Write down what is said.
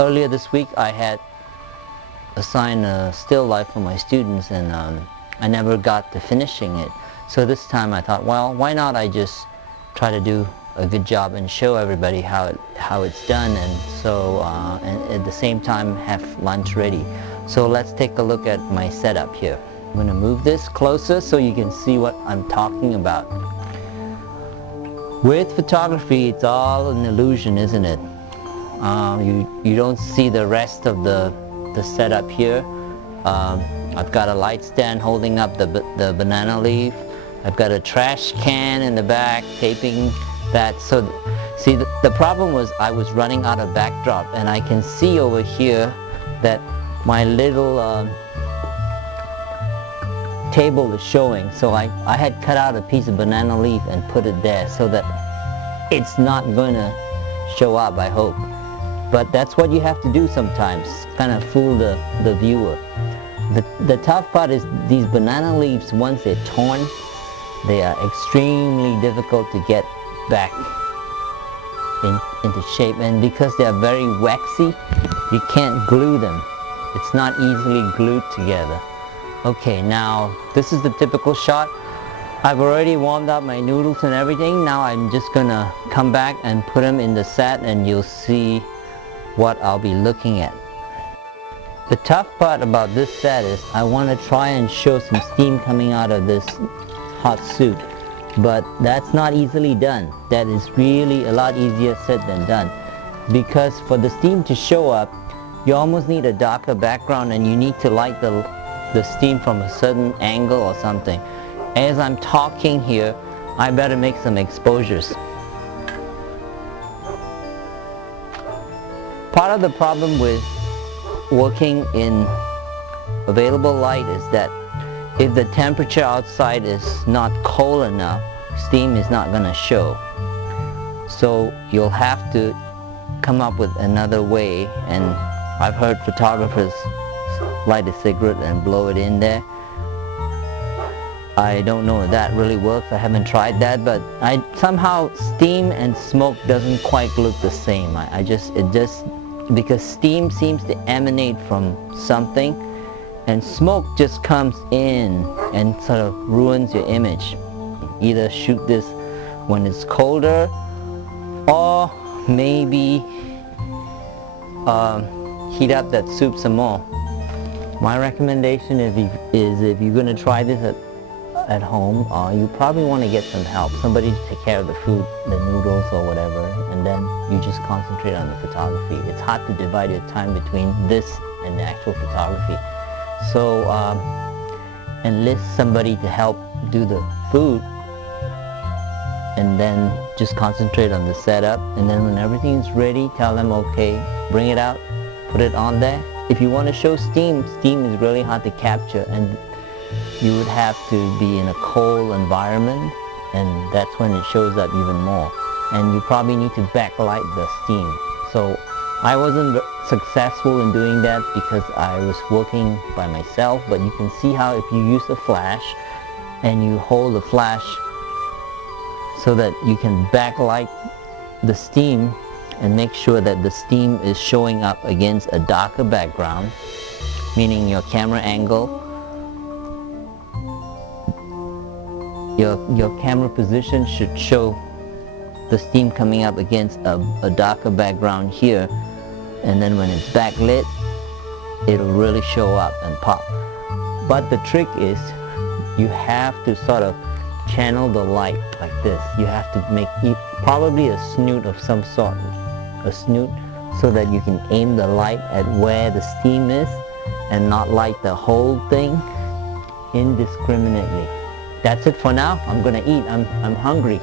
Earlier this week I had assigned a still life for my students, and I never got to finishing it. So this time I thought, well, why not I just try to do a good job and show everybody how it's done, and so and at the same time have lunch ready. So let's take a look at my setup here. I'm going to move this closer so you can see what I'm talking about. With photography, it's all an illusion, isn't it? You don't see the rest of the setup here. I've got a light stand holding up the banana leaf. I've got a trash can in the back taping that. So see, the problem was I was running out of backdrop, and I can see over here that my little table is showing. So I had cut out a piece of banana leaf and put it there so that it's not going to show up, I hope. But that's what you have to do sometimes, kind of fool the viewer. The tough part is these banana leaves, once they're torn, they are extremely difficult to get back into shape, and because they are very waxy, you can't glue them. It's not easily glued together. Okay, now this is the typical shot. I've already warmed up my noodles and everything. Now I'm just gonna come back and put them in the set, and you'll see what I'll be looking at. The tough part about this set is I want to try and show some steam coming out of this hot soup, but that's not easily done. That is really a lot easier said than done, because for the steam to show up, you almost need a darker background, and you need to light the steam from a certain angle or something. As I'm talking here, I better make some exposures. Part of the problem with working in available light is that if the temperature outside is not cold enough, steam is not going to show. So you'll have to come up with another way, and I've heard photographers light a cigarette and blow it in there. I don't know if that really works. I haven't tried that, but somehow steam and smoke doesn't quite look the same. Because steam seems to emanate from something, and smoke just comes in and sort of ruins your image. Either shoot this when it's colder, or maybe heat up that soup some more. My recommendation is if you're going to try this at home, you probably want to get some help, somebody to take care of the food, the noodles or whatever, and then you just concentrate on the photography. It's hard to divide your time between this and the actual photography. So enlist somebody to help do the food, and then just concentrate on the setup, and then when everything's ready, tell them, okay, bring it out, put it on there. If you want to show steam is really hard to capture, and you would have to be in a cold environment, and that's when it shows up even more. And you probably need to backlight the steam. So I wasn't successful in doing that because I was working by myself, but you can see how if you use a flash and you hold the flash so that you can backlight the steam and make sure that the steam is showing up against a darker background, meaning your camera angle, your camera position should show the steam coming up against a darker background here, and then when it's backlit, it'll really show up and pop. But the trick is you have to sort of channel the light like this. You have to make probably a snoot of some sort, a snoot, so that you can aim the light at where the steam is and not light the whole thing indiscriminately. That's it for now. I'm gonna eat. I'm hungry.